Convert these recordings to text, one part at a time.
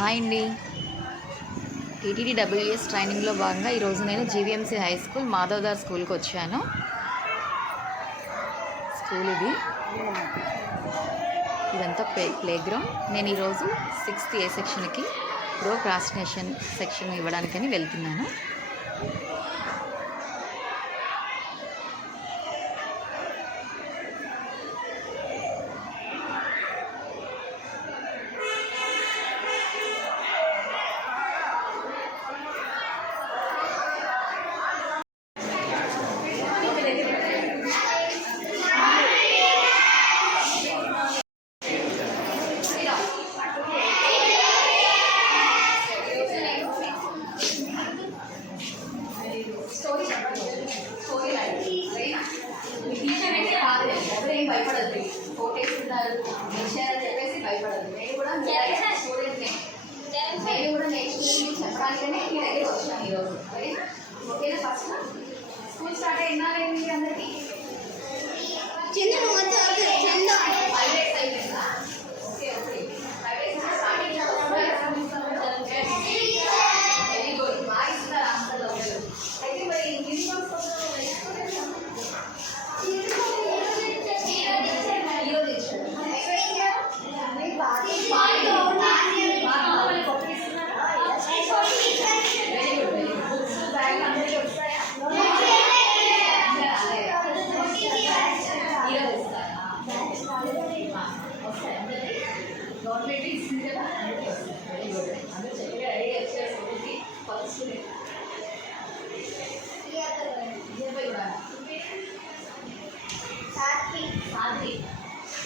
Hi అండి. TTD WS ట్రైనింగ్లో భాగంగా ఈరోజు నేను జీవీఎంసీ హై స్కూల్ మాధవదార్ స్కూల్కి వచ్చాను. స్కూల్ ఇదంతా ప్లే గ్రౌండ్. నేను ఈరోజు 6th A సెక్షన్కి ప్రోక్రాస్టినేషన్ సెక్షన్ ఇవ్వడానికని వెళ్తున్నాను. భయపడద్దు, ఫోటేస్తున్నారు అని చెప్పేసి భయపడద్దు. నేను కూడా స్టూడెంట్నే, నేను కూడా నెక్స్ట్ చెప్పడానికనే మీ దగ్గర వచ్చాను ఈరోజు. ఓకేనా? ఫస్ట్ స్కూల్ స్టార్ట్ అయ్యి ఎన్నారైంది అందరికి? హైలైట్స్ అయిపోయిందా? Okay okay. వెరీ గుడ్, బాగా ఇస్తున్నారు ఆన్సర్లో. అయితే మరి యూనిఫామ్స్ కోసం గవర్నమెంట్ ఇస్తుంది కదా, వెరీ గుడ్. అందరూ చక్కగా రెడీ వచ్చారు స్కూల్కి. ఫస్ట్ సాధ్వి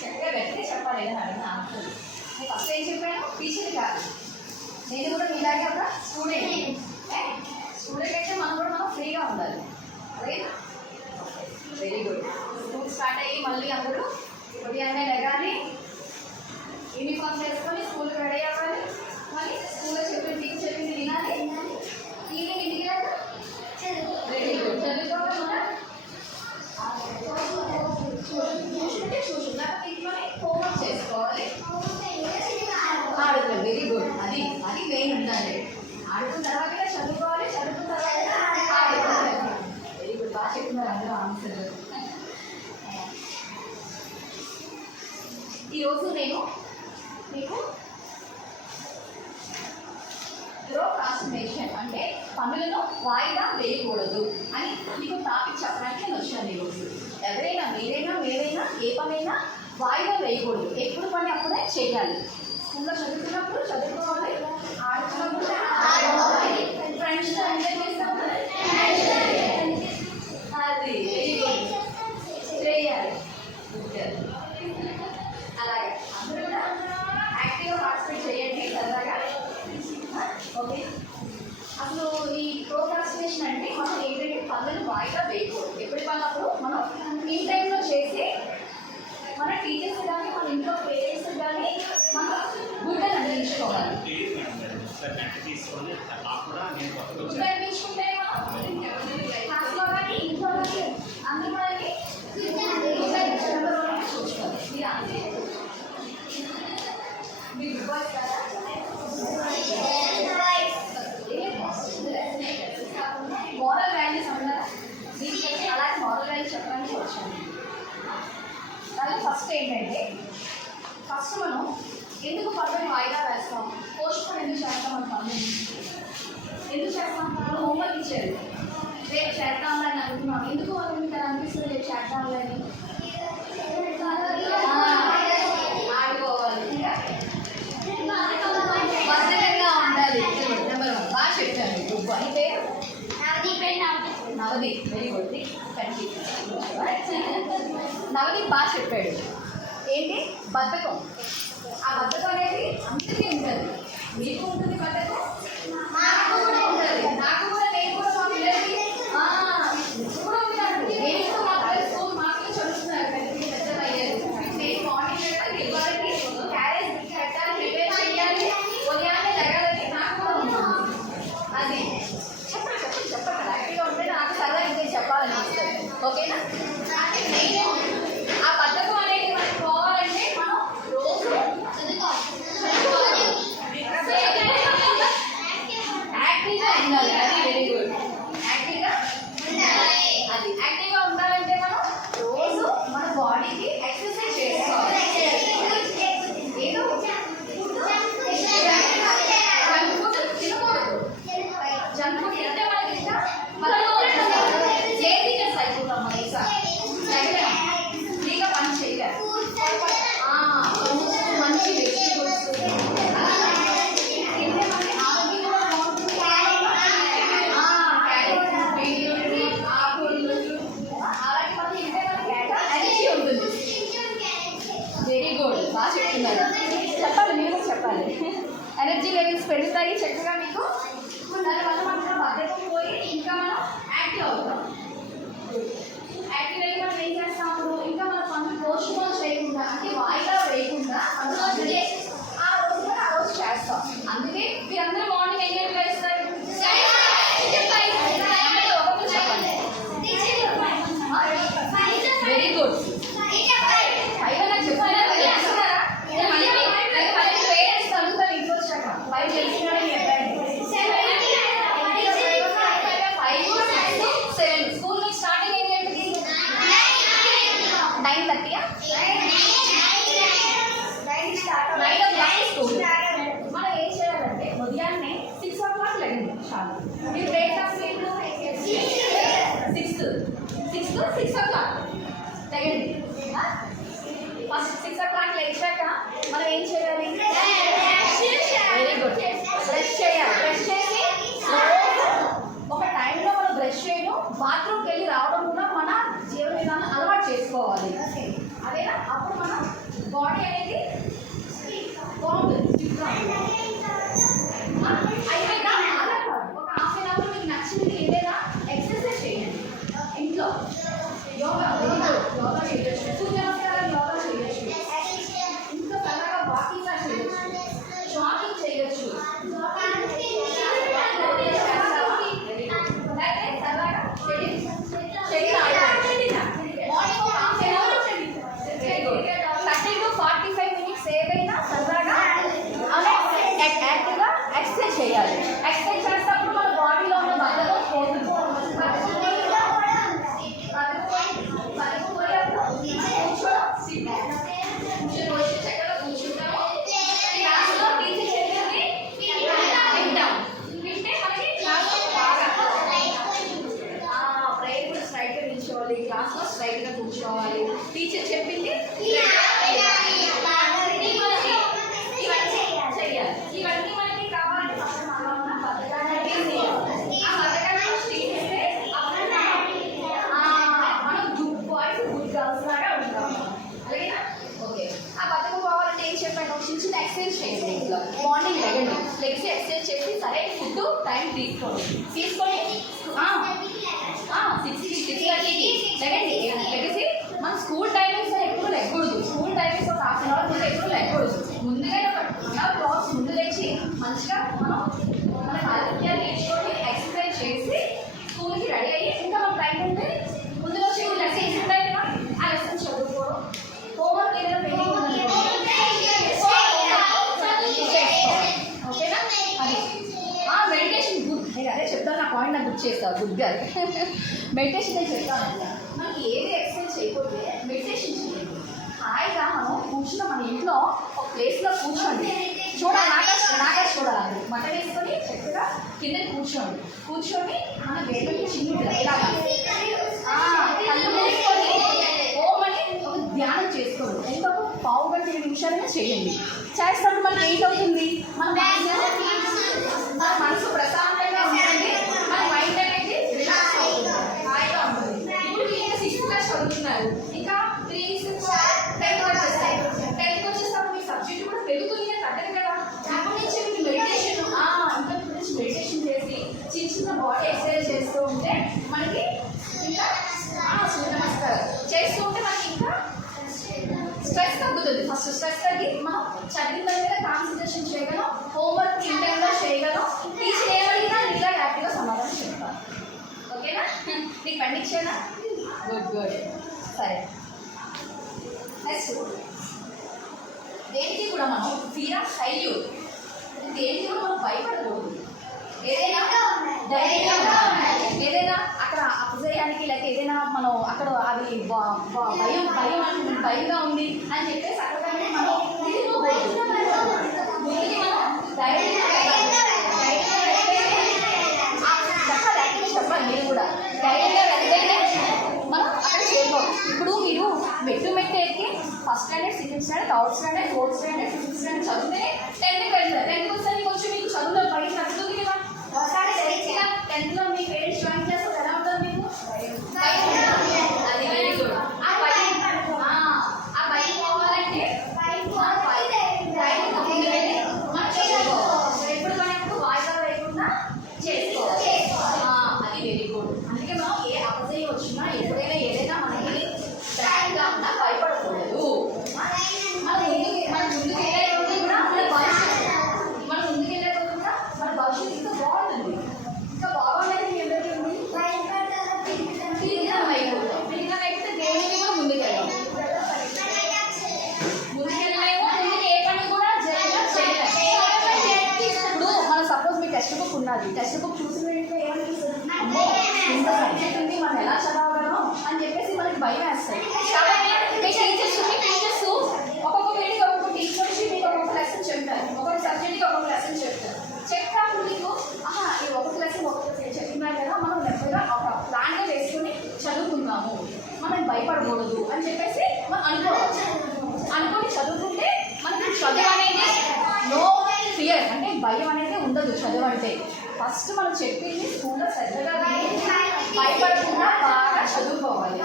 చక్కగా గట్టిగా చెప్పాలి ఏదైనా అడిగిన ఆన్సర్. నేను ఫస్ట్ ఏం చెప్పాను? టీచర్ కాదు, నేను కూడా మీలాగే ఒక స్టూడెంట్. స్టూడెంట్ అయితే మనం ఫ్రీగా ఉండాలి. అదేనా? Very good. స్కూల్ స్టార్ట్ అయ్యి మళ్ళీ అందరూ ఉదయాన్నే లెగాలి, యూనిఫామ్ వేసుకొని స్కూల్కి రెడీ అవ్వాలి. మళ్ళీ స్కూల్లో టీచర్ చెప్పింది వినాలి. ఈవినింగ్ ఇంటికి వెరీ గుడ్. చదువుకోవాలి. ఇంట్లోనే హోంవర్క్ చేసుకోవాలి. ఆడుతుంది. Very good. అది మెయిన్ ఉండాలి. ఆడుకున్న తర్వాత చదువుకోవాలి, చదువుకున్న తర్వాత ఆడుకోవాలి. వెరీ గుడ్, బాగా చెప్తున్నారు అందరూ ఆన్సర్. ఈరోజు నేను మీకు ప్రోక్రాస్టినేషన్ అంటే పనులను వాయిదా వేయకూడదు అని మీకు టాపిక్ చెప్పడానికి నేను వచ్చాను ఈరోజు. ఎవరైనా మీరైనా ఏ పనైనా వాయిదా వేయకూడదు. ఎప్పుడు పని అప్పుడే చేయాలి. స్కూల్లో చదువుకున్నప్పుడు చదువుకోవాలి, ఆడుకున్నప్పుడు ఆడుకోవాలి, ఫ్రెండ్స్తో ఎంజాయ్ చేసినప్పుడు అది వెరీ గుడ్ చేయాలి. అలాగే అందరూ కూడా యాక్టివ్గా పార్టిసిపేట్ చేయండి సరదాగా. ఓకే. అసలు ఈ ప్రోక్రాస్టినేషన్ అంటే మనం ఏంటంటే పనులను వాయిదా వేయకూడదు. ఎప్పటి పనులప్పుడు మనం ఈ టైంలో చేసి మన టీచర్స్ కానీ మన ఇంట్లో పేరెంట్స్ కానీ మనం గుడ్ అని అందించుకోవాలి. గుడ్ అనిపించుకుంటే మనం క్లాస్లో కానీ ఇంట్లో కానీ అందరూ మనకి గుడ్ అనిపించడంలోనే చూసుకోవాలి. మీరు అంతే మీ గుడ్ బాయ్స్ కదా. మోరల్ వాల్యూస్ అన్నారా? దీనికైతే అలాగే మోరల్ వాల్యూస్ చెప్పడానికి వచ్చాను. దానికి ఫస్ట్ ఏంటంటే మనం ఎందుకు పనులను వాయిదా వేస్తాం? పోస్ట్పోన్ ఎందుకు చేస్తాం? మన పనులు ఎందుకు చేస్తాం? మనం హోంవర్క్ ఇచ్చారు, రేపు చేద్దామని అనుకున్నాం. ఎందుకు వాళ్ళు మీకు అనిపిస్తుంది రేపు చేద్దామని? ఆడుకోవాలి, భద్రంగా ఉండాలి. నెంబర్ 1 బాగా చెప్పాను. Good boy. Navdeep very good. Navdeep బాగా చెప్పాడు. ఏంటి బద్ధకం? ఆ బద్ధకం అనేది అందరికీ ఉంటుంది. మీకు ఉంటుంది బద్ధకం, నాకు కూడా ఉంటుంది. నాకు కూడా, నేను కూడా మా పిల్లలకి కూడా ఉంటాను. నేను కూడా మా పిల్లలు స్కూల్ మాటలు చదువుతున్నారు, పెద్దలు అయ్యారు. నేను మార్నింగ్ ఇవ్వాలని క్యారేజ్ పెట్టాలి, ప్రిపేర్ చేయాలి, ఉదయాన్నే లెగాలని నాకు కూడా ఉంటుంది. అది చెప్పండి యాక్టివ్గా ఉంటే నాకు సరదా ఇంకేం చెప్పాలని వస్తుంది. ఓకేనా? నేను ఆ బద్ధకం అనేది మనకు పోవాలంటే మనం రోజు చదువుకోవాలి. ఎనర్జీ లెవెల్స్ పెరుగుతాయి చక్కగా మీకు. దానివల్ల మనకు బద్ధకం పోయి ఇంకా మనం యాక్టివ్ అవుతాం. యాక్టివ్ అయ్యి మనం ఏం చేస్తాము, ఇంకా మన పనులు పోస్ట్పోన్ చేయకుండా, అంటే వాయిదా వేయకుండా ఆ రోజు ఆ రోజు చేస్తాం. అందుకే మీరందరూ మార్నింగ్ ఎన్ని గంటలు వేస్తారు? Very good. పేరెంట్స్ అడుగుతారు ఇంట్లో వచ్చాక 5 తెలిసిన 5, 6, 7. స్కూల్ నుంచి స్టార్టింగ్ ఏం గంటకి? 9:30. 9 o'clock స్కూల్. మనం ఏం చేయాలంటే ఉదయాన్నే 6 o'clock లేండి చాలు. మీరు బ్రేక్ఫాస్ట్ ఏంటో 6 o'clock తెగండి. ఫస్ట్ 6 o'clock లేచాక మనం ఏం చేయాలి? Very good. బ్రష్ చేయాలి. బ్రష్ చేసి ఒక టైంలో మనం బ్రష్ చేయడం, బాత్రూమ్కి వెళ్ళి రావడం కూడా మన జీవన విధానం అలవాటు చేసుకోవాలి. అదేనా? అప్పుడు మన బాడీ అనేది బాగుంటుంది. అయిపోయినా అలా కాదు, ఒక హాఫ్ అన్ అవర్ మీకు నచ్చినది ఏదైనా ఎక్సర్సైజ్ చేయండి ఇంట్లో. యోగా చేయొచ్చు, సూర్య నమస్కారాలు యోగా చేయొచ్చు, ఇంకా సరదాగా వాకింగ్ చేయొచ్చు, జాగింగ్ చేయొచ్చు. మార్నింగ్ ఒక half an hour 30 to 45 minutes ఏదైనా సరదాగా అలా యాక్టివ్గా ఎక్సర్సైజ్ చేయాలి. ఎక్సర్సైజ్ చేసేటప్పుడు మన బాడీలో ఉన్న బద్ధకం పోతుంది. చక్కగా కూర్చుంటాము. క్లాస్లో టీచర్ చెప్పింది వింటాం. వింటే మనకి క్లాస్లో బాగా ప్రేయర్ కూడా స్ట్రైట్గా నిల్చోవాలి, క్లాస్లో స్ట్రైట్గా కూర్చోవాలి. టీచర్ చెప్పింది ఇవన్నీ మనకి కావాలంటే ఫస్ట్ మనలో ఉన్న బద్ధకాన్ని తీసేయాలి. ఆ బద్ధకాన్ని తీసేస్తే మనం గుడ్ బాయ్స్ గుడ్ గర్ల్స్ లాగా ఉంటాం. అలాగేనా? ఓకే. ఆ బద్ధకం పోవాలంటే ఏం చెప్పాను? చిన్న ఎక్సర్సైజ్ చేయండి ఇంట్లో. మార్నింగ్ లెగ్స్ ఎక్సర్సైజ్ చేసి సరే ఫుడ్ టైం తీసుకొని 6:30కి లెగసి మన స్కూల్ టైమింగ్స్ ఎప్పుడు లెక్కకూడదు. స్కూల్ టైమింగ్స్ ఒక హాఫ్ అన్ అవర్ ముందు ఎప్పుడు లెక్కకూడదు. ముందుగా ఒక 1 hour క్లాస్ ముందు లేచి మంచిగా మన ఆరోగ్యాన్ని నేర్చుకొని ఎక్సర్సైజ్ చేసి స్కూల్కి రెడీ అయ్యి ఇంకా మన టైం ఉంటే ముందు వచ్చి లెసన్స్ ఉంటాయి కదా, ఆ లెసన్స్ చదువుకోవడం. హోంవర్క్ ఏదైనా పెండింగ్ ఉందనుకోండి ఓకేనా? అది మెడిటేషన్ గుడ్. నేను అదే చెప్తాను, నా పాయింట్ నాకు గుర్తు చేస్తాను. గుడ్ గా మెడిటేషన్ నేను చెప్తాను. మనకి ఏది ఎక్సర్సైజ్ చేయకపోతే మెడిటేషన్ చేయండి. హాయిగా మనం కూర్చున్న మన ఇంట్లో ఒక ప్లేస్లో కూర్చోండి. చూడాలి, నాగా చూడాలి. మట వేసుకొని చక్కగా కింద కూర్చొని మన వేళ్ళకి చిన్న ఇలాగా కళ్ళు మూసుకొని ఓమని ఒక ధ్యానం చేసుకోండి. ఎంత పావు గంట 20 నిమిషాలైనా చేయండి. చేస్తాడు మనకి ఏంటవుతుంది? మన మనసు ప్రశాంతంగా ఉంటుంది, మన మైండ్ అనేది రిలాక్స్ అవుతుంది, హాయిగా ఉంటుంది. ఇప్పుడు మీరు 6th క్లాస్ చదువుతున్నారు, ఇంకా 3, 6, 10th వచ్చేస్తాయి. 10th వచ్చేసరికి మీ సబ్జెక్ట్ కూడా పెరుగుతుంది కదా, తగ్గదు కదా. అప్పటి నుంచి మీరు మెడిటేషన్ మెడిటేషన్ చేసి చిన్న బాడీ ఎక్సర్సైజ్ చేస్తూ ఉంటే మనకి ఇంకా సూర్య నమస్కారం చేస్తూ ఉంటే మనకి ఇంకా స్ట్రెస్ తగ్గుతుంది. ఫస్ట్ స్ట్రెస్ తగ్గి మనం చదివిన దగ్గర కాన్సన్ట్రేషన్ చేయగలం, హోంవర్క్ ఇన్ టైంలో చేయగలం. టీచర్ ఏమడిగినా ఇలా హ్యాపీగా సమాధానం చెప్తాను. ఓకేనా? నీకు పండించేనా? గుడ్. సరే, నెక్స్ట్ దేనికి కూడా మనం ఫియర్ ఆఫ్ ఫెయిల్యూర్, దేనికి కూడా మనం భయపడకూడదు. ఏదైనా అక్కడ అపజయానికి లేకపోతే ఏదైనా మనం అక్కడ అది భయంగా ఉంది అని చెప్పేసి అక్కడ మనం చెప్పాలి. మీరు కూడా ధైర్యంగా వెళ్తేనే మనం అక్కడ చేరుకోవాలి. ఇప్పుడు మీరు మెట్టు ఎక్కి first standard, second standard, third standard, fourth standard, 5th standard చదివితేనే 10th వెళ్తారు. 10th వచ్చేసరికి కొంచెం మీకు చదువులో భయం తగ్గుతుంది కదా. 10th లో మీ పేరెంట్స్ జాయిన్ చేస్తారు, ఎలా ఉంటుంది మీకు? అది వెరీ గుడ్. ఆ భయం పోవాలంటే అది టెక్స్ట్ బుక్ చూసిన వెంటనే ఏమనిపిస్తుంది, అమ్మో ఇంత సబ్జెక్ట్ ఉంది మనం ఎలా చదవగలం అని చెప్పేసి మనకి భయం వేస్తాయి. కాబట్టి మీ టీచర్స్ ఒక్కొక్క మీటింగ్ ఒక్కొక్క టీచర్ వచ్చి మీకు ఒక్కొక్క లెసన్ చెప్తారు, ఒక్కొక్క సబ్జెక్ట్కి ఒక్కొక్క లెసన్ చెప్తారు. చెప్తాము మీకు ఈ ఒక్కొక్క లెసన్ ఒక్కొక్క చెప్పినారు కదా, మనం నెమ్మదిగా ఒక ప్లాన్గా వేసుకొని చదువుకుందాము, మనం భయపడకూడదు అని చెప్పేసి మనం అనుకొని చదువుకుంటే మనకి చదువు అనేది నో ఫియర్, అంటే భయం అనేది ఉండదు. చదువు అంటే ఫస్ట్ మనం చెప్పింది స్కూల్లో శ్రద్ధగా భయపడకుండా బాగా చదువుకోవాలి.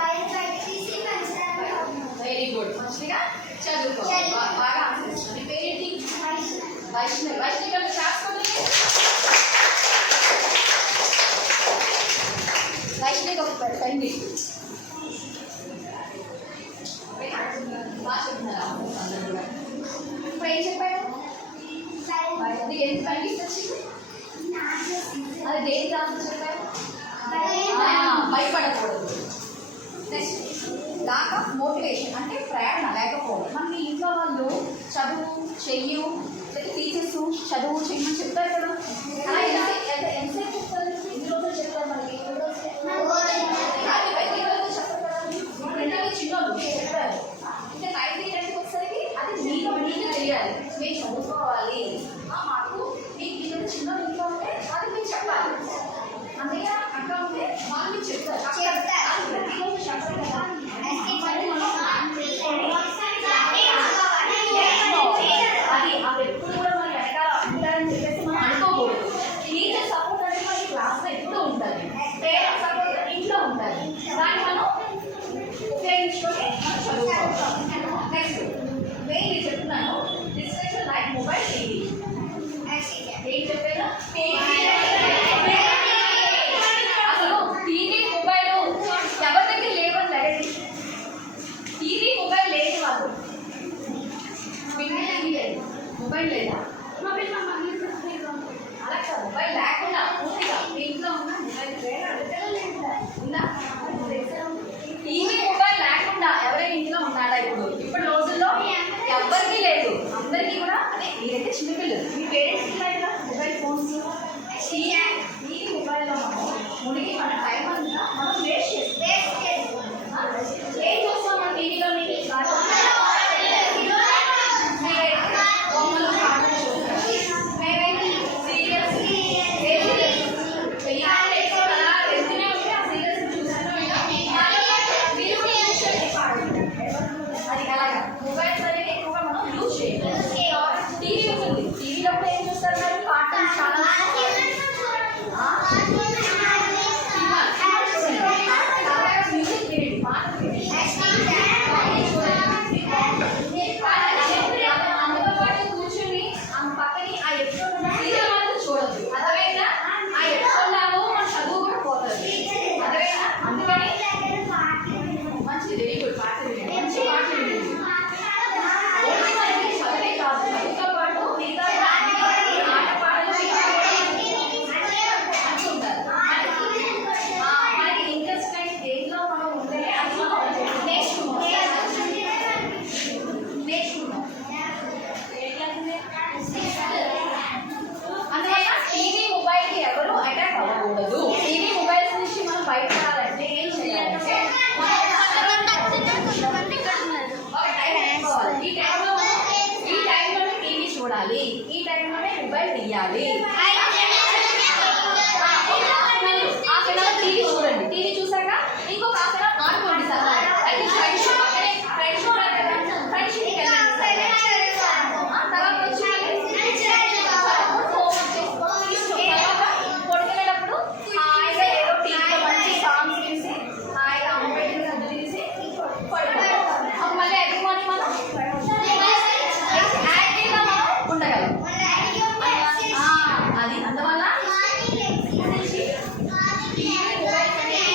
వెరీ గుడ్, మంచిగా చదువుకోవాలి, బాగా ఆన్సర్. పేరేంటి? వైష్ణవి. వైష్ణవి గారు రాసుకోండి. వైష్ణవి ఒక పెట్టండి. బాగా చెప్తున్నారా అందరూ కూడా? ఇప్పుడు ఏం చెప్పాడు? అది ఎంత కనిపిస్తుంది వచ్చింది, అది దేని దాంట్లో చెప్పారు? భయపడకూడదు. నెక్స్ట్ లాక్ ఆఫ్ మోటివేషన్, అంటే ప్రేరణ లేకపోవడం. మన ఇంట్లో వాళ్ళు చదువు చెయ్యు, టీచర్స్ చదువు చెయ్యమని చెప్తారు కదా, ఎంతసేపు చెప్తారు? ఎన్ని రోజులు చెప్తారు మనకి? చిన్నోళ్ళు చెప్తారు, ఇంకా 9th 10th వచ్చేసరికి అది మీకు తెలియాలి, మేము చదువుకోవాలి, మాకు మీకు చిన్న ఇంట్లో ఉంటే అది మీరు చెప్పాలి. అందుకే అక్కడ ఉంటే వాళ్ళు మీకు చెప్తారు, ప్రతిరోజు చెప్పాలి కదా. అది అది ఎప్పుడు కూడా మనం వెనకాల ఉంటారని చెప్పేసి మనం అనుకోకూడదు. టీచర్ సపోర్ట్ అంటే మనకి క్లాస్లో ఎప్పుడూ ఉంటుంది, పేరెంట్స్ సపోర్ట్ ఇంట్లో ఉంటుంది, దాన్ని మనం ఉపయోగించుకొని మనం చదువుకోవాలి. నెక్స్ట్ మెయిన్ చెప్తున్నాను, డిస్ట్రాక్షన్ లైక్ మొబైల్, టీవీ. ఏం చెప్పాను? అసలు టీవీ మొబైల్ ఎవరి దగ్గర లేవని లేదండి. టీవీ మొబైల్ లేదు వాళ్ళు, టీవీ లేదు, మొబైల్ లేదా? అలా కాదు, మొబైల్ లేకుండా పూర్తిగా ఇంట్లో ఉన్న మొబైల్ ఉందా? టీవీ మొబైల్ లేకుండా ఎవరైనా ఇంట్లో ఉన్నాడా? ఇప్పుడు రోజుల్లో ఎవరికి లేదు, అందరికీ కూడా. అదే మీరైతే చిన్నపిల్లలు, మీ పేరెంట్స్ ఉన్నాయి కదా మొబైల్ ఫోన్స్, ఈ మొబైల్లో మనం మునిగి మన టైం అంతా మనం వేస్ట్ చేస్తాం. ఏం చూస్తాం మన టీవీలో? బొమ్మలు కార్టూన్స్ చూస్తాం, మేమైతే సీరియల్స్ వెళ్తూనే ఉంటే ఆ సీరియల్స్ చూస్తూనే అది అలాగా. మొబైల్స్ అనేది ఎక్కువగా మనం యూజ్ చేయాలి. టీవీ ఉంటుంది, టీవీలో కూడా ఏం చూస్తారు మరి? కార్టూన్స్ ఛానల్స్, మ్యూజిక్ పీరియడ్, పాట అందుతో పాటు కూర్చుని పక్కని ఆ ఎపిసోడ్ ఉన్న సీరియల్ మాత్రం చూడద్దు, అదవైనా ఆ ఎపిసోడ్ లాగా మన చదువు కూడా పోతుంది, అదవైనా. అందుకని మంచి వెరీ గుడ్ పాట వినండి, మంచి పాట వినండి. చదివే కాదు, చదువుతో పాటు మిగతా ఆట పాటలు మంచి ఉంటారు. మనకి ఇంట్రెస్ట్ అయిన దేంట్లో మనం ఉంటేనే అది మనం నేర్చుకున్నాం. అందువల్ల టీవీ మొబైల్కి ఎవరు అటాక్ అవ్వకూడదు. టీవీ మొబైల్స్ నుంచి మనం బయటపడాలంటే ఏం చేయాలంటే ఈ టైంలోనే టీవీ చూడాలి, ఈ టైంలోనే మొబైల్ తీయాలి. హాఫ్ అన్ అవర్ టీవీ చూడండి, టీవీ చూసాక ఇంకొక హాఫ్ అన్ అవర్ ఆడుకోండి సార్. ఫ్రెండ్షిప్కి వెళ్ళండి సార్. తర్వాత వచ్చి పడుకునేటప్పుడు హాయిగా ఏదో టీవీలో మంచి సాంగ్స్ తీసి హాయిగా మొబైల్ తీసి పడుకోవాలి. మళ్ళీ ఎర్లీ మార్నింగ్ మనం యాక్టివ్గా మనం ఉండగలం. అది అందువల్ల టీవీ మొబైల్స్ అనేది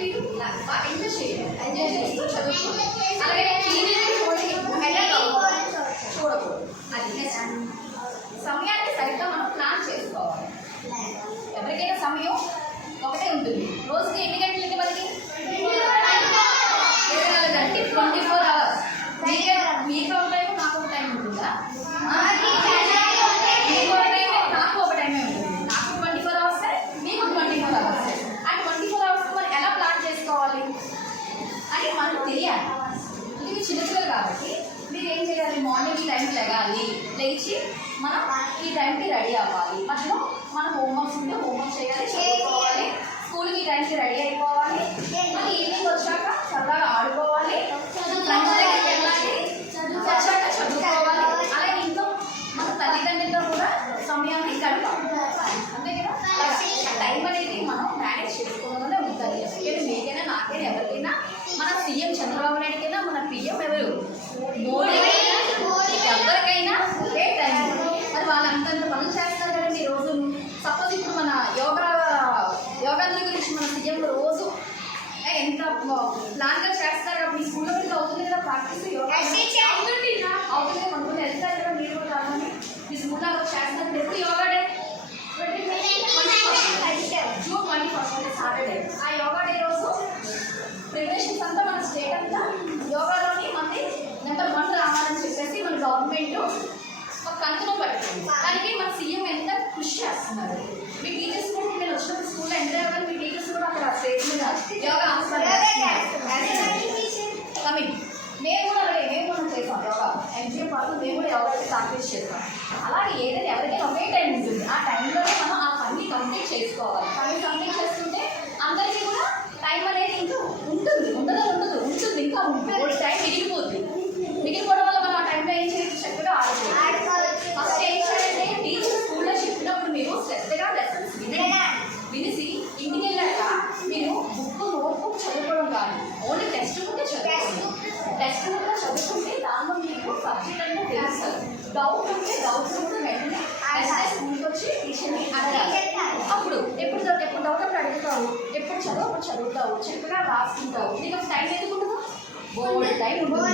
మీరు ఇలా బాగా ఎంజాయ్ చేయండి. ఎంజాయ్ చేస్తూ చదువుకోండి. అలాగే టీవీని చూడకూడదు. అది సమయాన్ని సరిగ్గా మనం ప్లాన్ చేసుకోవాలి. ఎవరికైనా సమయం ఒకటే ఉంటుంది. రోజుకి ఎన్ని గంటలకి మనకి 24 గంటలు, 24 hours. మీకు ఒక టైం, నాకు ఒక టైం ఉంటుందా? మీకు ఒక టైం, నాకు ఒక టైమే ఉంటుంది. నాకు 24 hours, మీకు 24 hours. ఆ 24 hours మనం ఎలా ప్లాన్ చేసుకోవాలి అని మనకు తెలియాలి. ఇది చిన్నపిల్లలు కాబట్టి మీరు ఏం చేయాలి? మార్నింగ్ ఈ టైంకి లెగాలి, లేచి మనం ఈ టైంకి రెడీ అవ్వాలి. మధ్యలో మనం హోంవర్క్స్ ఉంటే హోంవర్క్ చేయాలి, చదువుకోవాలి. స్కూల్కి ఈ టైంకి రెడీ అయిపోవాలి. మళ్ళీ ఈవినింగ్ వచ్చాక సరదాగా ఆడుకోవాలి, ఫ్రెండ్స్ దగ్గరికి వెళ్ళాలి, వచ్చాక చదువుకోవాలి. అలాగే ఇంట్లో మన తల్లిదండ్రులతో కూడా సమయాన్ని గడపాలి. అంతే కదా? టైం అనేది మనం మేనేజ్ చేసుకోవాలనే ఉంటుంది. ఎందుకంటే మీకైనా, నాకైనా, ఎవరికైనా, మన సీఎం చంద్రబాబు నాయుడుకైనా, మన పిఎం ఎవరు మోడీ, ఎవరికైనా ఒకే టైం. మరి వాళ్ళు అంతంత పనులు చేస్తారు కదండి రోజు. సపోజ్ ఇప్పుడు మన యోగాంధ్ర గురించి మన సీఎం రోజు ఎంత ప్లాన్గా చేస్తారు కదా. మీ స్కూల్లో కూడా అవుతుంది కదా ప్రాక్టీస్ యోగా అవుతుంది. మనకు వెళ్తారు కదా మీరు కూడా. రాగానే మీ స్కూల్లో చేస్తారు. ఎప్పుడు యోగా డే June 21st అంటే సాటర్డే. ఆ యోగా డే రోజు ప్రిపరేషన్స్ అంతా మన స్టేట్ అంతా యోగాలోని మంది నెంబర్ 1 రావాలని చెప్పేసి మన గవర్నమెంట్ ఒక కంకణం పడుతుంది. దానికి మన సీఎం ఎంత కృషి చేస్తున్నారు. మీ టీచర్స్ కూడా నేను వచ్చినప్పుడు స్కూల్లో ఎంటర్ అవ్వాలి. మీ టీచర్స్ కూడా అక్కడ స్టేజ్ మీద యోగా కమింగ్. మేము కూడా అలాగే మనం చేసాం యోగా. ఎంజీఎం పాటు మేము కూడా యోగా ప్రాక్టీస్ చేస్తాం. అలాగే ఏదైనా ఎవరికైనా ఒకే టైం ఉంటుంది. ఆ టైంలోనే మనం ఆ పని కంప్లీట్ చేసుకోవాలి. పని కంప్లీట్ చేసుకుంటే అందరికీ కూడా టైం అనేది ఇంకా ఉంటుంది. ఉంటుంది ఇంకా ఉంటుంది. టైం మిగిలిపోవడం వల్ల మనం ఆ టైంలో ఏం చేయొచ్చు? చక్కగా ఆడుకోవాలి. ఫస్ట్ ఏం చేయాలంటే టీచర్ స్కూల్లో చెప్పినప్పుడు మీరు శ్రద్ధగా లెసన్స్ వినేసి ఇంటికి వెళ్ళాక మీరు నోట్బుక్ చదువుకోవడం కాదు, ఓన్లీ టెక్స్ట్ బుక్కే చదువుకోండి. టెక్స్ట్ బుక్లో చదువుకుంటే దానిలో మీకు సబ్జెక్ట్ అంటే తెలుస్తుంది. డౌట్ ఉంటే డౌట్ కూడా వెంటనే స్కూల్కి వచ్చి టీచర్ని అడగాలి. అప్పుడు ఎప్పుడు డౌట్ అప్పుడు అడుగుతావు, ఎప్పుడు చదువుతావు, చక్కగా రాసుకుంటావు. నీకు టైం ఎందుకు ఉండదు? బోర్డు టైం ఉంటుంది.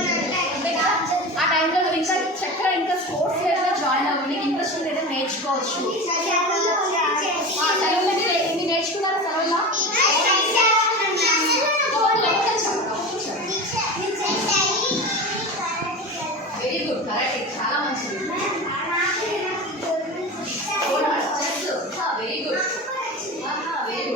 అంతే కదా? ఆ టైంలో నువ్వు ఇంకా చక్కగా ఇంకా స్పోర్ట్స్ ఏదైనా జాయిన్ అవ్వండి. ఇంట్రెస్ట్ ఉంది ఏదైనా నేర్చుకోవచ్చు. సెలవులు ఎన్ని నేర్చుకున్నారా? సెలవుల్లో వెరీ గుడ్, కరెక్ట్, చాలా మంచిది. Very good, very good.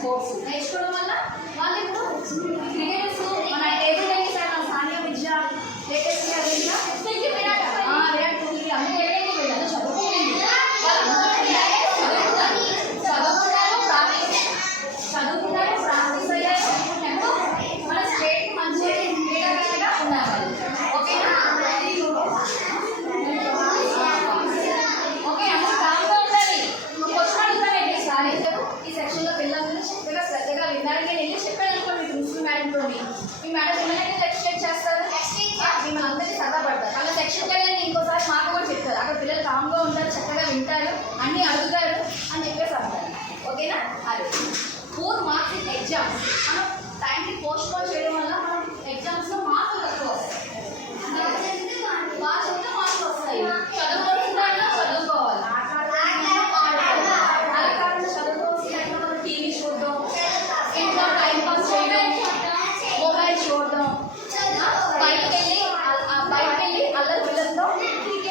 Sports నేర్చుకోవడం వల్ల వాళ్ళు ఇప్పుడు క్రికెటర్స్, మన టేబుల్ టెన్నిస్ అయినా సానియా మిర్జా, లేటెస్ట్ విరాట్ కోహ్లీ అందరూ ఎక్కడికి వెళ్ళారు? చదువుకోండి. చదువుకున్నారు, ప్రాక్టీస్ అయ్యారు. మన స్టేట్ మంచి క్రీడాకారులుగా ఉన్నారు. ఓకేనా? ఓకే, అందరూ కామ్గా ఉండాలి. క్వశ్చన్ అడుగుతానండి ఈసారి. ఈ సెక్షన్లో పిల్లలందరూ చక్కగా శ్రద్ధగా విన్నారు. నేను వెళ్ళి చెప్పాను అనుకోండి ప్రిన్సిపల్ మేడంతో, మీ మేడం ఏమైనా ఎక్స్ప్లెయిన్ చేస్తారు, మిమ్మల్ని అందరినీ సరదాపడతారు. అలా సెక్షన్కి వెళ్ళండి ఇంకోసారి మాకు కూడా చెప్తారు. అక్కడ పిల్లలు కామ్గా ఉంటారు, చక్కగా వింటారు, అన్నీ అడుగుతారు అని చెప్పేసి అంటారు. ఓకేనా? అదే 4 మార్క్స్ ఇన్ ఎగ్జామ్స్ మనం టైంకి పోస్ట్పోన్ చేయడం వల్ల మనం ఎగ్జామ్స్లో మార్కులు తక్కువ వస్తాయి. బాగా చదివితే మార్కులు వస్తాయి. చదువుకోవాల్సిందా? చదువుకోవాలి. అలా కాకుండా చదువుకోవాల్సిన టీవీ చూడడం, ఇంట్లో టైం పాస్ చేయడం, మొబైల్ చూడడం, బయటకు వెళ్ళి అల్లరి పిల్లలతో క్రికెట్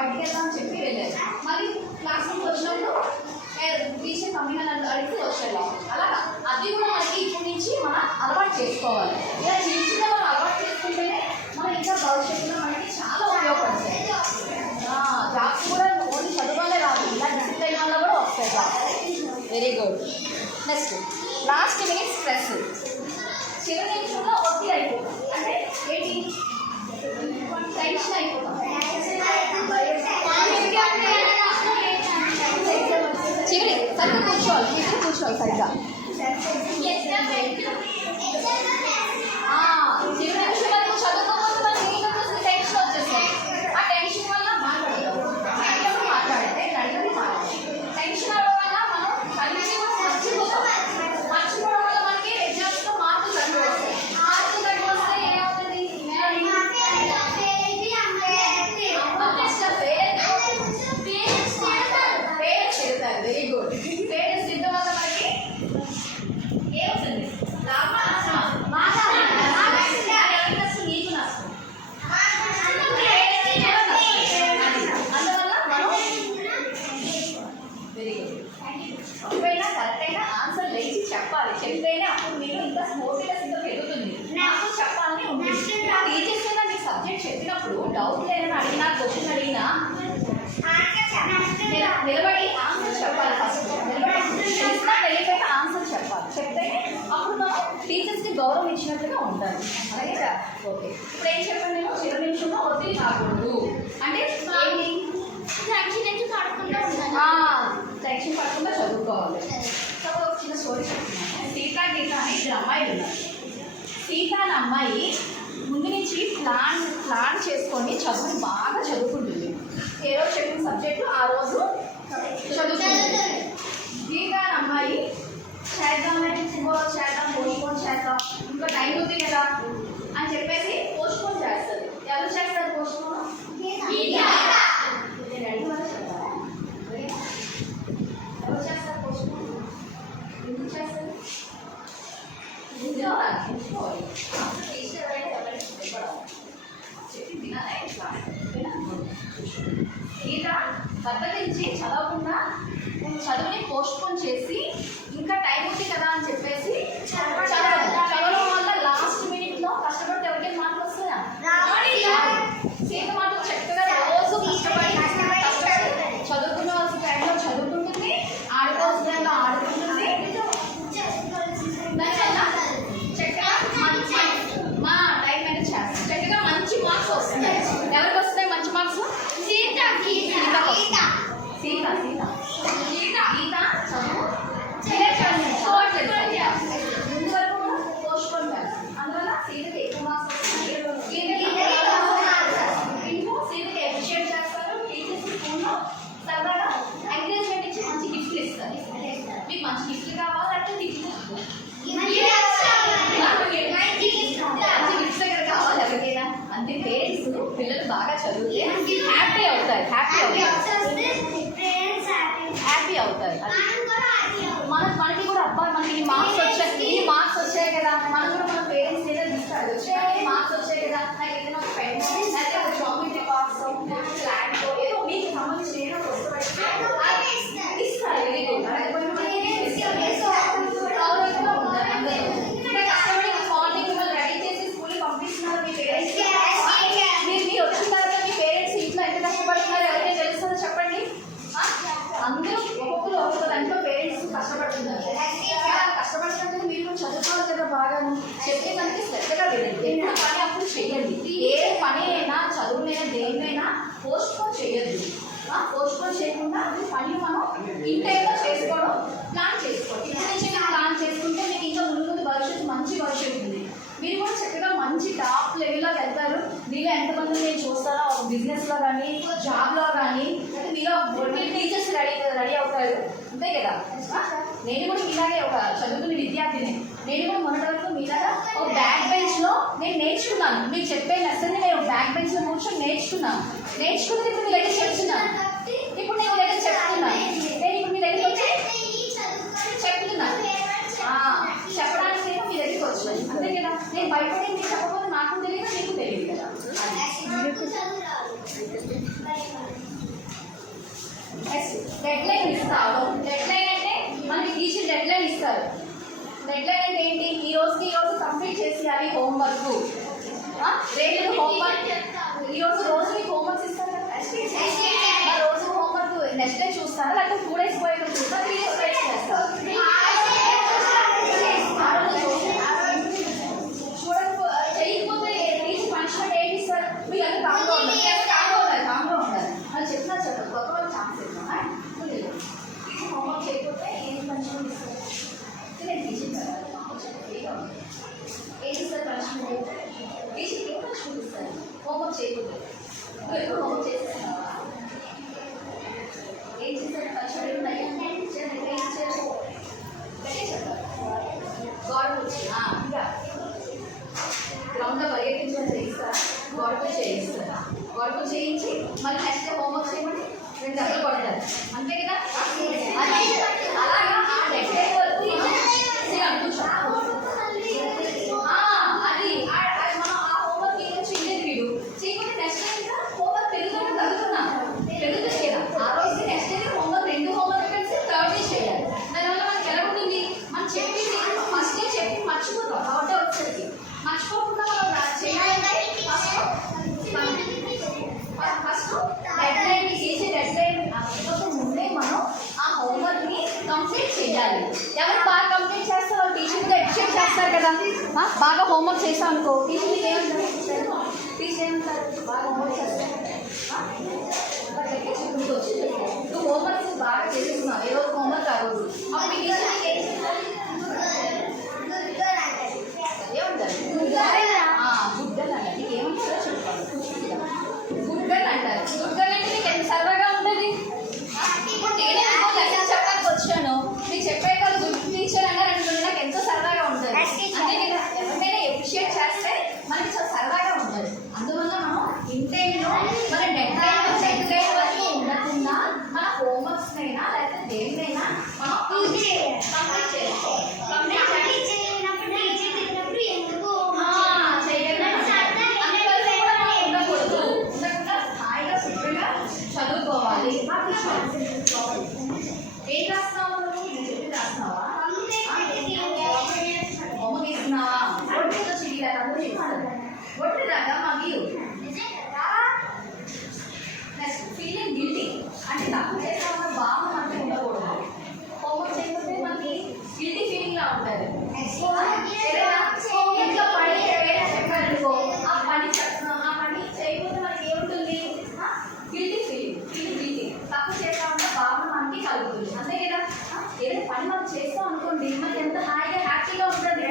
బయటికి వెళ్దాం అని చెప్పి వెళ్ళారు. మళ్ళీ క్లాస్ రూమ్కి వచ్చినప్పుడు టీచర్ కమ్మిన అడిగితే వచ్చేలా అలా అది కూడా మనకి ఇప్పటి నుంచి మనం అలవాటు చేసుకోవాలి. ఇలా చిన్న చిన్న మనం అలవాటు చేసుకుంటేనే మనం ఇంకా భవిష్యత్తులో మనకి చాలా ఉపయోగపడతాయి. జాబ్స్ కూడా ఓన్లీ చదువులే రాదు, ఇలా డిసిప్లైన్ వల్ల కూడా వస్తాయి jobs. Very good. Next last minute stress. చివరి నిమిషంలో ఒత్తిడి అయిపోతుంది. అంటే ఏంటి? టెన్షన్ అయిపోతాం. చివరి సరిగ్గా కూర్చోవాలి, ఇక్కడ కూర్చోవాలి సరిగ్గా. చివరి నిమిషం వరకు చదువుకోకపోతే మనకి ఏంటంటే టెన్షన్ వచ్చేస్తుంది. ఆ టెన్షన్ వల్ల మాట్లాడితే నడిపి మాట్లాడాలి. టెన్షన్ అవ్వడం వల్ల మనం కలిసి మర్చిపోతాం. మర్చిపోవడం వల్ల మనకి ఎగ్జామ్స్లో మార్కులు తక్కువ వస్తాయి. మార్కులు తక్కువ వస్తే ఏమవుతుంది? పేరెంట్స్ చెప్తారు. Very good. పేరెంట్స్ తిట్టడం వల్ల మనకి ఏమవుతుంది? నీకు నష్టం. అందువల్ల మనం వెరీ గుడ్. ఎప్పుడైనా కరెక్ట్ అయినా ఆన్సర్ లేచి చెప్పాలి. చెప్తేనే అప్పుడు మీరు ఇంకా మోటివేషన్ ఇంకా పెరుగుతుంది. నాకు చెప్పాలని ఉంటుంది. టీచర్స్ అయినా మీకు సబ్జెక్ట్ చెప్పినప్పుడు డౌట్ లేదని అడిగినా, క్వశ్చన్ అడిగినా నిలబడి ఆన్సర్ చెప్పాలి. ఫస్ట్ వెళ్ళిపోయిన ఆన్సర్ చెప్పాలి. చెప్తే అప్పుడు మనం టీచర్స్కి గౌరవం ఇచ్చినట్లుగా ఉండాలి. అలాగే ఓకే. ఇప్పుడు ఏం చెప్పండి? నేను చివరి నిమిషంలో ఒత్తిడి కాకూడదు అంటే టెన్షన్ పడకుండా చదువుకోవాలి. ఒక చిన్న స్టోరీ చెప్తున్నాను. సీతా గీత అని ఇద్దరు అమ్మాయిలు ఉన్నారు. సీత అనే అమ్మాయి ముందు నుంచి ప్లాన్ చేసుకొని చదువుని బాగా చదువుకుంటుంది. ఏ రోజు చెప్పిన సబ్జెక్టు ఆ రోజు చదువుకుంటుంది. గీత అనే అమ్మాయి చేద్దాం పోస్ట్పోన్ చేద్దాం, ఇంకా టైం ఉంది కదా అని చెప్పేసి పోస్ట్పోన్ చేస్తుంది. ఎవరు చేస్తారు పోస్ట్పోన్? ఎవరు చేస్తారు పోస్ట్పోన్? ఎందుకు చేస్తారు? గీత బద్దకించి చదవకుండా చదువుని పోస్ట్పోన్ చేసి ఇంకా టైం ఉంది కదా అని చెప్పేసి చదవడం వల్ల లాస్ట్ మినిట్లో కష్టపడితే ఎవరికైనా మార్కులు వస్తాయా? సీత మాత్రం చక్కగా రోజు కష్టపడి చదువుకున్న వాళ్ళ టైంలో చదువుకుంటుంది, ఆడుకోవాల్సిన టైంలో ఆడుకుంటుంది. చక్కగా మా టైం అనేది చేస్తాం. చక్కగా మంచి మార్క్స్ వస్తున్నాయి. ఎవరికి వస్తున్నాయి మంచి మార్క్స్? సీత చదువు ముందు వరకు పోస్ట్పోన్ చేస్తాం. అందువల్ల సీతకి ఎక్కువ మార్క్స్ వస్తున్నాయి. సీతకి అప్రిషియేట్ చేస్తారు. టీచర్స్ స్కూల్లో సరదాగా ఎంకరేజ్మెంట్ ఇచ్చి మంచి గిఫ్ట్లు ఇస్తారు. మీకు మంచి గిఫ్ట్లు కావాలి అంటే గిఫ్ట్స్ దగ్గర కావాలి ఎవరికైనా. అంటే పేరెంట్స్ పిల్లలు బాగా చదివితే హ్యాపీ అవుతారు. మనకి కూడా అబ్బా మనకి ఈ మార్క్స్ వచ్చాయి కదా, మనం కూడా మన పేరెంట్స్ ఏదో ఇస్తారు. మార్క్స్ వచ్చాయి కదా, నాకు ఏదైనా ఒక పెన్ లేకపోతే ఒక చాక్లెట్ బాక్స్ ల్యాండ్ ఏదో మీకు సంబంధించిన ఏదో ఇస్తారు. Very good. కష్టపడి మార్నింగ్ మిమ్మల్ని రెడీ చేసి స్కూల్కి పంపిస్తున్నారు మీ పేరెంట్స్. మీరు వచ్చిన తర్వాత మీ పేరెంట్స్ ఇంట్లో ఎంత కష్టపడుతున్నారు ఎవరికైనా తెలుస్తుందో చెప్పండి. అందరూ ఒక్కొక్కరు దాంట్లో పేరెంట్స్ కష్టపడుతున్నారు. కష్టపడుతున్నట్టు మీరు కూడా చదువుకోవాలి కదా. బాగా చెప్పే మనకి శ్రద్ధగా లేదండి. ఎప్పుడు పని అప్పుడు చెయ్యండి. ఏ పని అయినా చదువునైనా దేన్నైనా పోస్ట్పోన్ చేయొద్దు. పోస్ట్పోన్ చేయకుండా పని మనం ఇంటైనా చేసుకోవడం ప్లాన్ చేసుకోండి. ఇప్పుడు నుంచి మీరు ప్లాన్ చేసుకుంటే మీకు ఇంకా ముందు భవిష్యత్తు మంచి భవిష్యత్తు ఉంది. మీరు కూడా చక్కగా మంచి టాప్ లెవెల్లోకి వెళ్తారు. మీలో ఎంతమంది నేను చూస్తారో బిజినెస్లో కానీ జాబ్లో కానీ మీలో టీచర్స్ రెడీ అవుతారు. అంతే కదా. నేను కూడా ఇలాగే ఒక చదువుతున్న విద్యార్థిని. నేను కూడా మొన్నటి వరకు మీలాగా ఒక బ్యాక్ బెంచ్లో నేను నేర్చుకున్నాను. మీకు చెప్పే లెసన్ని నేను బ్యాక్ బెంచ్లో కూర్చొని నేర్చుకున్నాను. ఇప్పుడు మీ దగ్గర చెప్తున్నాను. ఇప్పుడు నేను దగ్గర చెప్తున్నాను. నేను ఇప్పుడు మీ దగ్గర వచ్చి చెప్తున్నాను. చెప్పడానికి మీ దగ్గరికి వచ్చాను. అంతే కదా. నేను భయపడి మీకు చెప్పకపోతే నాకు తెలియదు, మీకు తెలియదు కదా. డెడ్ లైన్ ఇస్తావు. డెడ్ లైన్ అంటే మనకి టీచర్ డెడ్ లైన్ ఇస్తారు. డెడ్ లైన్ అంటే ఏంటి? ఈ రోజుకి ఈ రోజు కంప్లీట్ చేసేయాలి హోంవర్క్. రేపు హోంవర్క్ రోజు మీకు హోంవర్క్స్ ఇస్తారు కదా, రోజు హోంవర్క్ నెక్స్ట్ డే చూస్తారా, లేకపోతే 2 days పోయి చూస్తారా, 3 days పోయి చేస్తారు? చేయకపోతే టీచర్ పనిష్మెంట్ ఏంటి ఇస్తారు? మీకు అంతా కామ్గా ఉండాలి. అది చెప్పినా చెప్పదు, కొత్త వాళ్ళు ఛాన్స్ ఇస్తామా? టీచర్ హోంవర్క్ చేయకపోతే ఏంటి పనిష్మెంట్ ఇస్తారు? నేను టీచింగ్ ఏంటి సార్ పనిష్మెంట్? టీచర్కి ఏం పనిష్మెంట్ ఇస్తారు? హోంవర్క్ చేయకపోతే. నువ్వు ఎప్పుడు హోంవర్క్ చేసేస్తున్నావా? ఏం చేస్తారు పనిష్మెంట్? ఉన్నాయా? గోడకు వచ్చి ఇంకా గ్రౌండ్లో పర్యటించడం చేయిస్తారా? గోడకు చేయిస్తారు. గోడకు చేయించి మళ్ళీ నెక్స్ట్ డే హోంవర్క్ చేయమని 2 దెబ్బలు కొడతారు, అంతే కదా? అలాగా ఆ డెడ్ డే వరకు అది మనం ఆ హోంవర్క్ ఏదో చేయలేదు, వీడు చేయకపోతే నెక్స్ట్ డే ఇంకా హోంవర్క్ పెరుగుతుంది కదా. ఆ రోజు నెక్స్ట్ డే హోంవర్క్ 2 హోంవర్క్ కలిసి 3rd డే చేయాలి. దానివల్ల మనకి ఎలా ఉంటుంది? మనం చెప్పి ఫస్ట్ డే చెప్పి మర్చిపోతాం. కాబట్టి వచ్చేసి మర్చిపోకుండా మనం చేయాలంటే ఫస్ట్ డెడ్ లైన్ చేసి డెడ్ లైన్ ముందే మనం ఆ హోంవర్క్ ని కంప్లీట్ చేయాలి. ఎవరు బాగా కంప్లీట్ చేస్తారో టీచర్ కూడా ఎక్స్పెక్ట్ చేస్తారు కదా. బాగా హోంవర్క్ చేసాం అనుకో, టీచర్ మీకు ఏమంటారు? టీచర్ ఏమంటారు? బాగా హోంవర్క్ చేస్తారు, నువ్వు హోంవర్క్ బాగా చేసేస్తున్నావు, ఏ రోజు హోంవర్క్ కాకూడదు. అప్పుడు మీ టీచర్ మీకు ఏమంటారు? గుడ్ గర్ల్ అంటారు. నీకు ఏమంటారో చెప్పాలి. గుడ్ గర్ల్ అంటారు. గుడ్ గర్ల్ అంటే నీకు ఎంత సరదాగా ఉంటుంది. ఇప్పుడు నేనే లెసన్ చెప్పడానికి వచ్చాను, మీకు చెప్పే వాళ్ళు గుడ్ టీచర్ అన్నారు అనుకుంటే నాకు ఎంతో సరదాగా ఉంటుంది. అంటే నేను ఎవరికైనా ఎప్రిషియేట్ చేస్తే మనకి చాలా సరదాగా ఉంటుంది. అందువల్ల మనం ఇంటైన్లో మన డెడ్ లైన్ వరకు ఉండకుండా మన హోంవర్క్స్ అయినా లేకపోతే దేనికైనా మనం కంప్లీట్ చేసుకోవాలి. చదువుకోవాలి. ఏం రాస్తున్నావు నువ్వు? చెప్పి రాస్తున్నావా? బొమ్మ గీస్తున్నావా? ఒట్టితో చిల్లిలాగా ఒట్టి రాగా మాకు నెక్స్ట్ ఫీలింగ్ గిల్టీ అంటే తప్పు చేస్తామన్న భావన అంటే ఉండకూడదు. హోంవర్క్ చేయకపోతే మనకి గిల్టీ ఫీలింగ్ లా ఉంటుంది. ఇంట్లో పని ఏదైనా చెప్పారనుకో, ఆ పని చేయకపోతే మనకి ఏముంటుంది? గిల్టీ ఫీలింగ్ తప్పు చేస్తామన్న భావన మనకి కలుగుతుంది, అంతే కదా. ఏదైనా పని మనం చేస్తాం అనుకోండి, మనకి ఎంత హ్యాపీగా ఉంటుంది.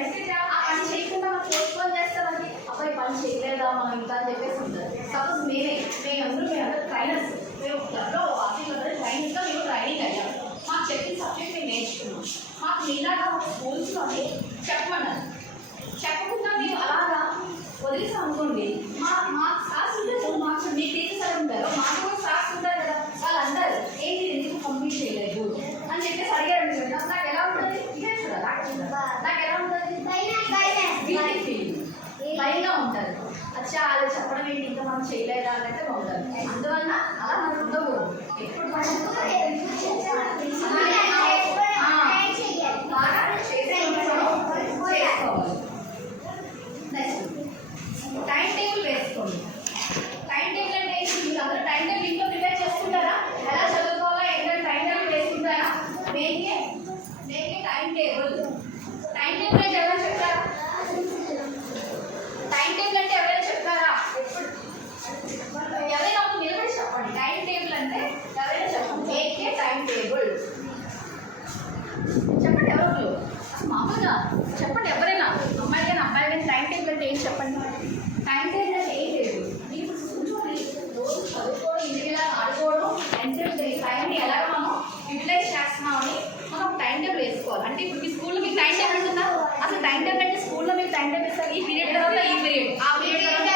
ఆ పని చేయకుండా మనం పోస్ట్పోన్ చేస్తే మనకి అబ్బాయి పని చేయలేదా మనం ఇంకా అని చెప్పేసి ఉంటుంది. సపోజ్ మేమందరూ ట్రైనర్స్, మేము క్లబ్లో ఆఫీస్లో ట్రైనర్స్గా మేము ట్రైనింగ్ అయ్యాం. మాకు చెప్పిన సబ్జెక్ట్ మేము నేర్చుకున్నాం. మాకు ఇలాగా స్కూల్స్లోనే చెప్పమన్నారు. చెప్పకుండా మేము అలాగా వదిలేసాం అనుకోండి, మా స్టాఫ్స్ ఉంటే 2 మార్క్స్ మీ టీచర్స్ అని ఉంటారు, మాకు కూడా స్టాఫ్స్ ఉంటారు కదా. వాళ్ళందరూ ఏంటి ఎందుకు కంప్లీట్ చేయలేదు అని చెప్పేసి అడిగారు అనుకోండి, నాకు ఎలా ఉంటుంది? ఇదే చూడాలి. నాకు ఎలా ఉంటుంది? భయంగా ఉంటుంది. అచ్చా అలా చెప్పడం ఏంటి, ఇంకా మనం చేయలేదా అన్నట్టే ఉంటుంది. అందువల్ల అలా మనం ఉండకూడదు. ఎప్పుడు బాగా చేసుకోవాలి. నెక్స్ట్ టైం టేబుల్ వేసుకోండి. టైం టేబుల్ అంటే ఏంటి? మీరు అందరూ టైం టేబుల్ ఇంట్లో ప్రిపేర్ చేసుకుంటారా? ఎలా చదువుకోవాలా ఏంటంటే టైం టేబుల్ వేసుకుంటారా? మేకే టైం టేబుల్. టైం టేబుల్ అంటే ఎవరైనా చెప్తారా? టైం టేబుల్ అంటే ఎవరైనా చెప్తారా? ఎవరైనా ఒక నిలబడి చెప్పండి. టైం టేబుల్ అంటే ఎవరైనా చెప్పండి. మేకే టైం టేబుల్ చెప్పండి. ఎవరు మామూలుగా చెప్పండి. ఎవరైనా అమ్మాయి కానీ అబ్బాయి కానీ టైం టేబుల్ అంటే ఏం చెప్పండి. టైం టేబుల్ అంటే ఏం లేదు. మీకు కూర్చొని రోజు చదువుకోవడం, ఇంటికి ఆడుకోవడం, ఎంతసేపు టైంని ఎలాగ మనం యూటిలైజ్ చేస్తున్నామని మనం టైం టేబుల్ వేసుకోవాలి. అంటే ఇప్పుడు మీ స్కూల్లో మీకు టైం టేబుల్ ఉంటుందా? అసలు టైం టేబుల్ అంటే స్కూల్లో మీకు టైం టేబుల్ ఇస్తారు. ఈ పీరియడ్ తర్వాత ఈ పీరియడ్, ఆ పీరియడ్ తర్వాత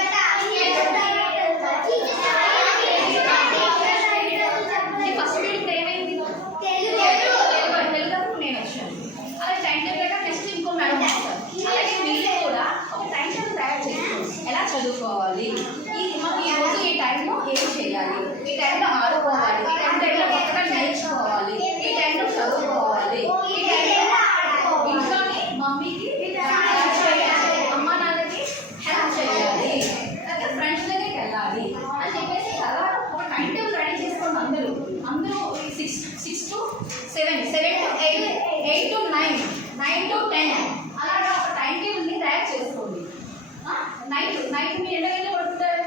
ఫస్ట్ పీరియడ్ ఏమైంది? తెలుగు నేను వచ్చాను. అలాగే టైం టేబుల్ నెక్స్ట్ ఇంకో మేడం వస్తారు. అలాగే మీరు కూడా ఒక టైం టేబుల్ తయారు చేసుకోండి. ఎలా చదువుకోవాలి, ఈ రోజు ఈ టైంలో ఏం చేయాలి, ఈ టైంలో ఆడుకోవాలి, ఈ టైంలో కొత్తగా నేర్చుకోవాలి. 7 to 8, 8 to 9, 9 to 10 అలాగా ఒక టైం టేబుల్ని తయారు చేసుకోండి. నైట్ మీరు ఎన్ని గంటలు పడుతుంటారు?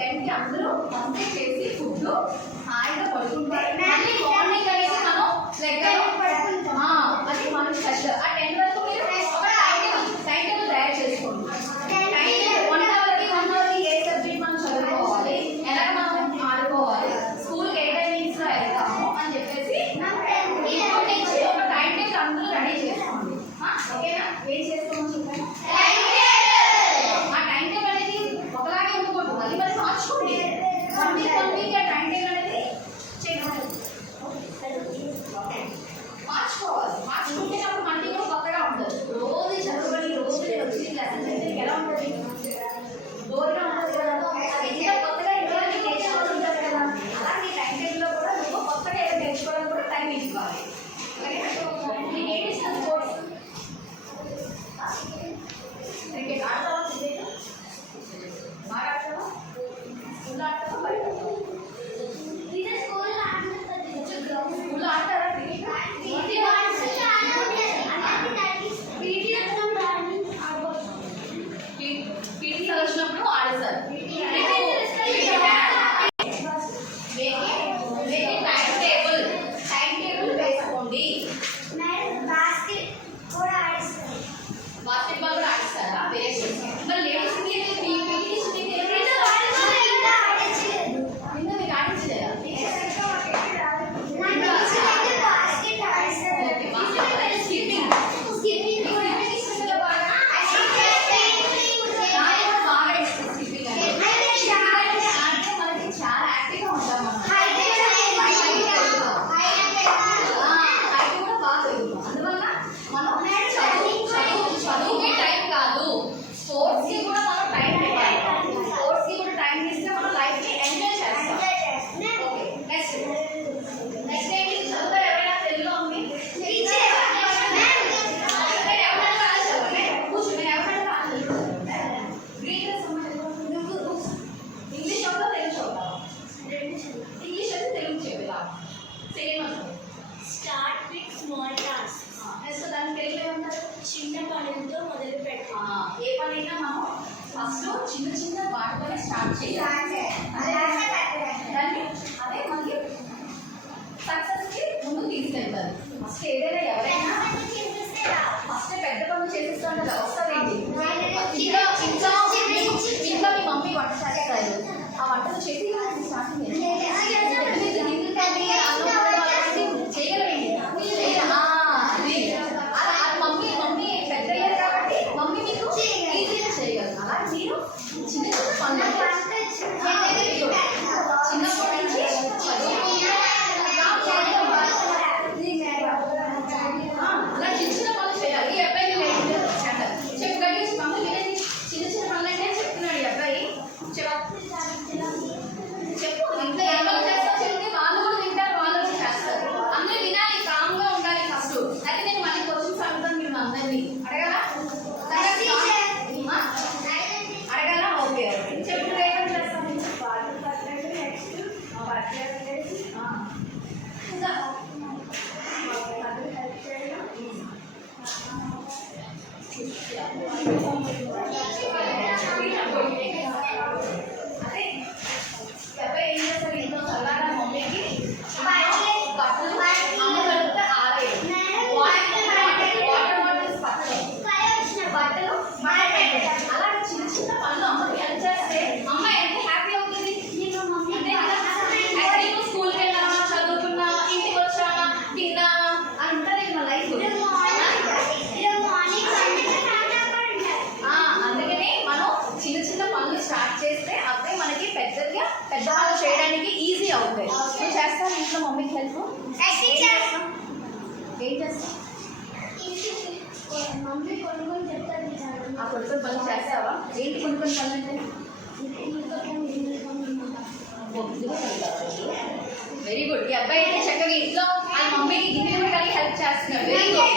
10కి అందరూ కంప్లీట్ చేసి ఫుడ్ హాయిగా పడుకుంటారు. మళ్ళీ మార్నింగ్ అయితే మనం అది మనం స్పెషల్. ఆ 10 వరకు మీరు ఒక టైం టేబుల్ తయారు చేసుకోండి. టైం టేబుల్ 1 అవర్కి ఏ సబ్జెక్ట్ మనం చదువుకోవాలి, ఎలా మనం ఆడుకోవాలి, స్కూల్కి ఏ టైమింగ్స్లో వెళ్తాము అని చెప్పేసి ఇప్పటి నుంచి ఒక టైం టేబుల్ అందరూ రెడీ చేసుకోండి. ఓకేనా? ఏం చేసుకోమని చెప్పాను? ఆ టైం టేబుల్ అనేది ఒకలాగే ఉండకూడదు, మళ్ళీ మార్చుకోండి. వన్ వీక్ ఆ టైం టేబుల్ అనేది మార్చుకుంటే అప్పుడు మళ్ళీ కూడా కొత్తగా ఉంటుంది. రోజు చదువుకొని రోజు వచ్చి లెసన్ చేసి ఎలా ఉంటుంది? బోర్గా ఉంటుంది కదా. అది ఇంకా కొత్తగా ఇంకా నేర్చుకోవడం ఉంటుంది కదా. అలా నీ టైం టేబుల్లో కూడా నువ్వు కొత్తగా ఏదో నేర్చుకోవడానికి కూడా టైం ఇచ్చుకోవాలి. నీకు ఏంటి ఇష్టం? Sports, cricket ఆడతావా? క్రికెట్ బాగా ఆడతావా? స్కూల్లో ఆడతావా? బయట స్కూల్లో ఆడతారా క్రికెట్? పీటీ వచ్చినప్పుడు ఆడేస్తారు. టైం టేబుల్ వేసుకోండి. బాస్కెట్బాల్ కూడా ఆడిస్తారా? వేరే మరి లేడీస్ మీకు ఆడించలేదా? ఏ పనైనా మనం ఫస్ట్ చిన్న చిన్న వాటితోనే స్టార్ట్ చేయాలి. దాన్ని అదే మనకి సక్సెస్కి ముందు తీసుకెళ్తారు. ఫస్ట్ ఏదైనా ఎవరైనా ఫస్ట్ పెద్ద పనులు చేసిస్తుంటే వస్తుంది. ఇంకా మీ మమ్మీ వంట చేస్తారు, ఆ వంటలు చేసి స్టార్టింగ్ చేయగలండి. మమ్మీ పెద్ద అయ్యారు కాబట్టి మమ్మీ మీకు ఈజీగా చేయగలరు. అలా మీరు చిన్న చిన్న పనులు చిన్నప్పటి నుంచి అలా చిన్న చిన్న పనులు చేయాలి. ఈ అబ్బాయి చెప్పు గడిచి మమ్మీ వినండి. చిన్న చిన్న పనులు అంటే చెప్తున్నాడు ఈ అబ్బాయి. చెప్పు ఇంట్లో ఏ పనులు చేస్తావు చెప్తే వాళ్ళు కూడా వింటారు, వాళ్ళు కూడా చేస్తారు. అందరూ వినాలి, కామ్గా ఉండాలి. ఫస్ట్ అయితే నేను మళ్ళీ క్వశ్చన్స్ అడుగుతాను. మీరు అందరినీ అడగాలా? అడగాలా? Okay okay. చెప్పు ఏ పని చేస్తాను? అదే ఎవరు ఏం చేస్తారు? ఇంట్లో చల్లగా మమ్మీకి బట్టలు అమ్మ కడిగితే ఆరేది, వాటర్ బట్టలు అలాగే చిన్న చిన్న పనులు అమ్మకి హెల్ప్ చేస్తే అమ్మ ఎంత హ్యాపీ అవుతుంది. నేను స్కూల్కి వెళ్ళామా, చదువుకున్నా, ఇంటికి వచ్చామా, తిన్నామా అని ఉంటుంది మన లైఫ్. అందుకని మనం చిన్న చిన్న పనులు స్టార్ట్ చేస్తే అప్పుడే మనకి పెద్ద పనులు చేయడానికి ఈజీ అవుతాయి. నువ్వు చేస్తావు ఇంట్లో మమ్మీకి హెల్ప్? ఏం చేస్తావు? మమ్మీ కొనుక్కొని చెప్తాను. ఆ కొనుక్కొని పనులు చేస్తావా? ఏంటి కొనుక్కొని పనులు అంటే? Very good. ఈ అబ్బాయి అయితే చక్కగా ఇంట్లో ఆ మమ్మీకి గిన్నెలు కూడా కలిగి హెల్ప్ చేస్తున్నాడు. Very good.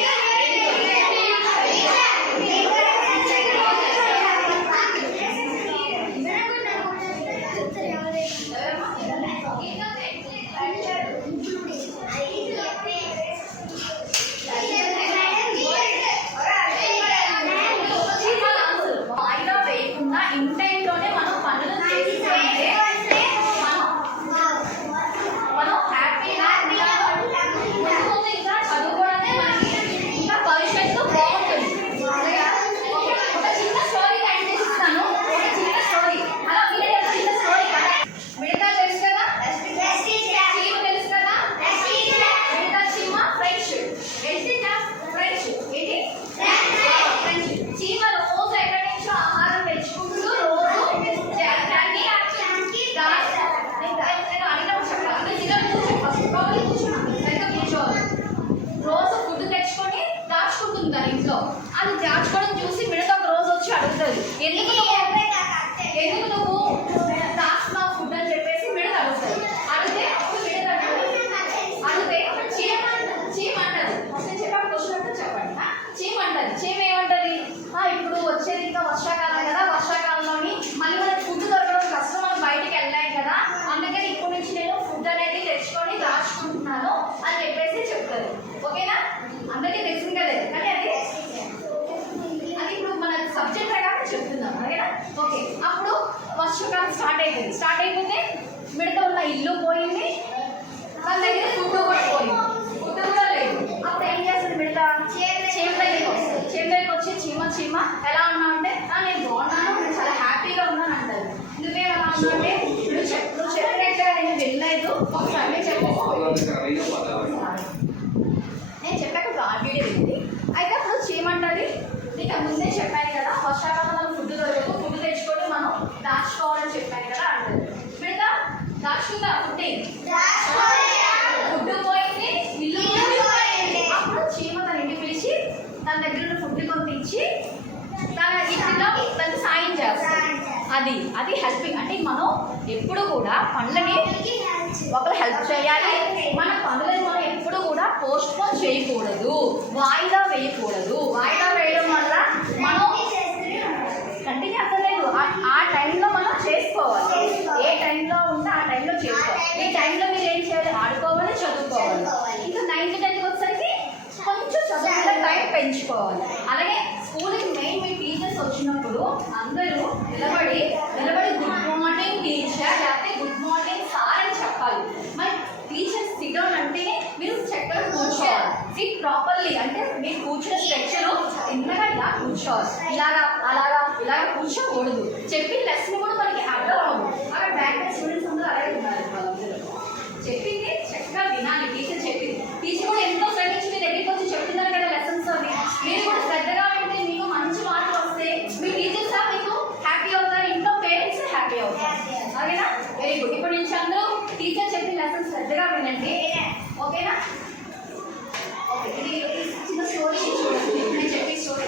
వర్షాకాలం స్టార్ట్ అయిపోతే మిడత ఉన్న ఇల్లు పోయింది, వాళ్ళ దగ్గర ఫుడ్ కూడా పోయింది, ఫుడ్ కూడా లేదు. అప్పుడు ఏం చేస్తుంది మిడత? చీమ దగ్గరికి వస్తుంది. చీమ దగ్గరికి వచ్చి చీమ ఎలా ఉన్నావు అంటే నేను బాగున్నాను, నేను చాలా హ్యాపీగా ఉన్నాను అంటారు. నువ్వే ఎలా ఉన్నావు అంటే నువ్వు చెప్పినట్టుగా నేను వెళ్ళలేదు, ఒకసారి నేను చెప్పాక వీడియో ఉంది. అయితే అప్పుడు చీమంటది, నీకు ముందే చెప్పాను కదా వర్షాకాలం మనం ఫుడ్ దొరకదు, ఫుడ్ తెచ్చుకొని మనం దాచుకోవాలని చెప్పాను కదా అంటది. మిడత దాచుకుందా? ఫుడ్ పోయింది, ఇల్లు పోయింది. అప్పుడు చీమ తన ఇంటికి పిలిచి తన దగ్గర ఉన్న ఫుడ్ కొని తెచ్చి తన ఇంటిలో తనకి సాయం చేస్తుంది. అది హెల్పింగ్. అంటే మనం ఎప్పుడు కూడా పనులని ఒకరు హెల్ప్ చేయాలి, మన పనులని మనం ఎప్పుడు కూడా పోస్ట్ పోన్ చేయకూడదు, వాయిదా వేయకూడదు. వాయిదా వేయడం వల్ల మనం కంటిన్యూ అవ్వలేదు. ఆ టైంలో మనం చేసుకోవాలి, ఏ టైంలో ఉంటే ఆ టైంలో చేసుకోవాలి. ఈ టైంలో మీరు ఏం చేయాలి? ఆడుకోవాలి, చదువుకోవాలి. ఇంకా 9th 10th వచ్చేసరికి కొంచెం చదువుకునే టైం పెంచుకోవాలి. అలాగే స్కూల్కి మెయిన్ మీ టీచర్స్ వచ్చినప్పుడు అందరూ నిలబడి గుడ్ మార్నింగ్ టీచర్ లేకపోతే గుడ్ మార్నింగ్ సార్ అని చెప్పాలి. మరి టీచర్స్ సిడౌన్ అంటేనే మీరు చక్కగా కూర్చోవాలి. సిట్ ప్రాపర్లీ అంటే మీరు కూర్చున్న స్ట్రక్చర్ చిన్నగా ఇలా కూర్చోవాలి, ఇలాగా కూర్చోకూడదు. చెప్పిన లెసన్ కూడా మనకి అర్థం అవ్వదు. అక్కడ బ్యాక్ స్టూడెంట్స్ అందరూ అలాగే ఉన్నారు. చెప్పింది చక్కగా వినాలి. టీచర్ కూడా ఎంతో శ్రమించి మీ దగ్గరికి వచ్చి చెప్తున్నారు కదా లెసన్స్ అని. మీరు కూడా శ్రద్ధగా వింటే మీకు మంచి మార్కులు వస్తే మీ టీచర్స్ మీకు హ్యాపీ అవుతారు, ఇంట్లో పేరెంట్స్ హ్యాపీ అవుతారు. ఓకేనా? Very good. ఇప్పుడు నుంచి అందరూ టీచర్ చెప్పిన లెసన్స్ శ్రద్ధగా వినండి. ఓకేనా? ఓకే, ఇది చిన్న స్టోరీ చూడండి. నేను చెప్పే స్టోరీ